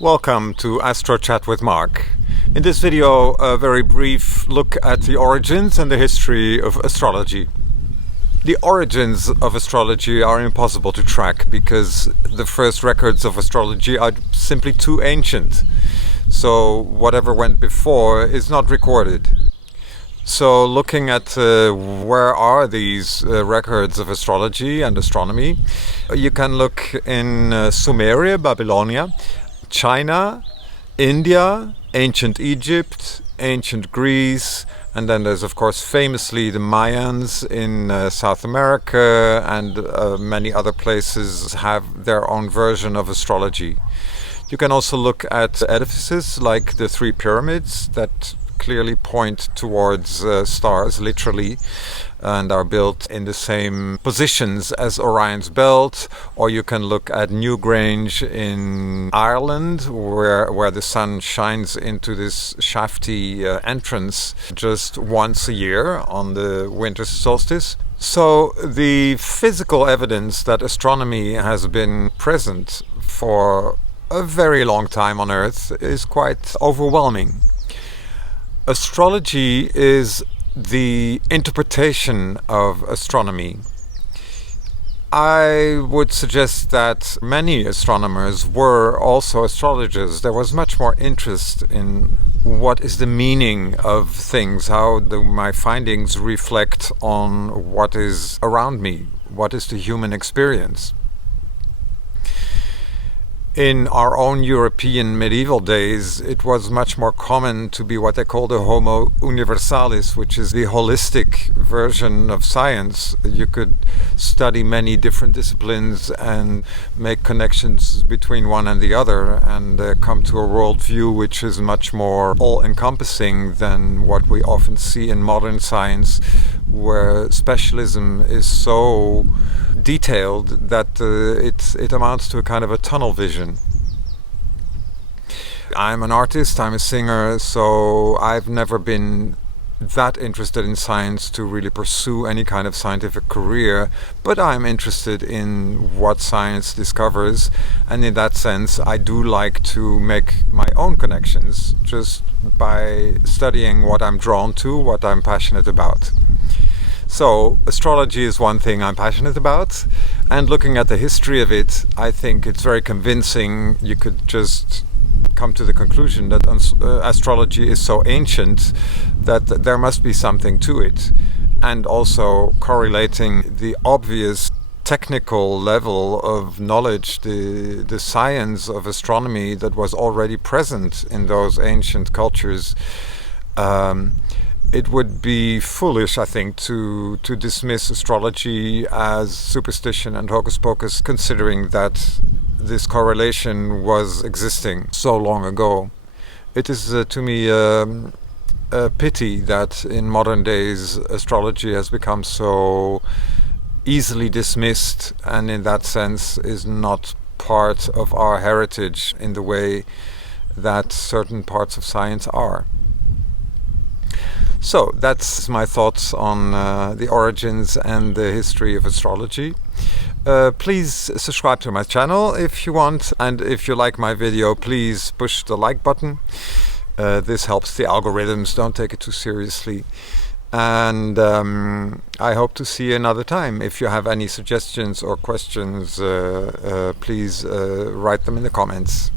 Welcome to Astro Chat with Mark. In this video, a very brief look at the origins and the history of astrology. The origins of astrology are impossible to track because the first records of astrology are simply too ancient. So whatever went before is not recorded. So looking at where are these records of astrology and astronomy, you can look in Sumeria, Babylonia, China, India, ancient Egypt, ancient Greece, and then there's of course famously the Mayans in South America, and many other places have their own version of astrology. You can also look at edifices like the three pyramids that clearly point towards stars, literally, and are built in the same positions as Orion's belt. Or you can look at Newgrange in Ireland, where the sun shines into this shafty entrance just once a year on the winter solstice. So the physical evidence that astronomy has been present for a very long time on Earth is quite overwhelming. Astrology is the interpretation of astronomy. I would suggest that many astronomers were also astrologers. There was much more interest in what is the meaning of things, how my findings reflect on what is around me, what is the human experience. In our own European medieval days, it was much more common to be what they call the Homo universalis, which is the holistic version of science. You could study many different disciplines and make connections between one and the other and come to a worldview which is much more all-encompassing than what we often see in modern science, where specialism is so detailed that it amounts to a kind of a tunnel vision. I'm an artist, I'm a singer, so I've never been that interested in science to really pursue any kind of scientific career, but I'm interested in what science discovers, and in that sense I do like to make my own connections just by studying what I'm drawn to, what I'm passionate about. So astrology is one thing I'm passionate about, and looking at the history of it, I think it's very convincing. You could just come to the conclusion that astrology is so ancient that there must be something to it, and also correlating the obvious technical level of knowledge, the science of astronomy that was already present in those ancient cultures. It would be foolish, I think, to dismiss astrology as superstition and hocus pocus, considering that this correlation was existing so long ago. It is, to me, a pity that in modern days astrology has become so easily dismissed, and in that sense is not part of our heritage in the way that certain parts of science are. So that's my thoughts on the origins and the history of astrology. Please subscribe to my channel if you want, and if you like my video, please push the like button. This helps the algorithms, don't take it too seriously. And I hope to see you another time. If you have any suggestions or questions, please write them in the comments.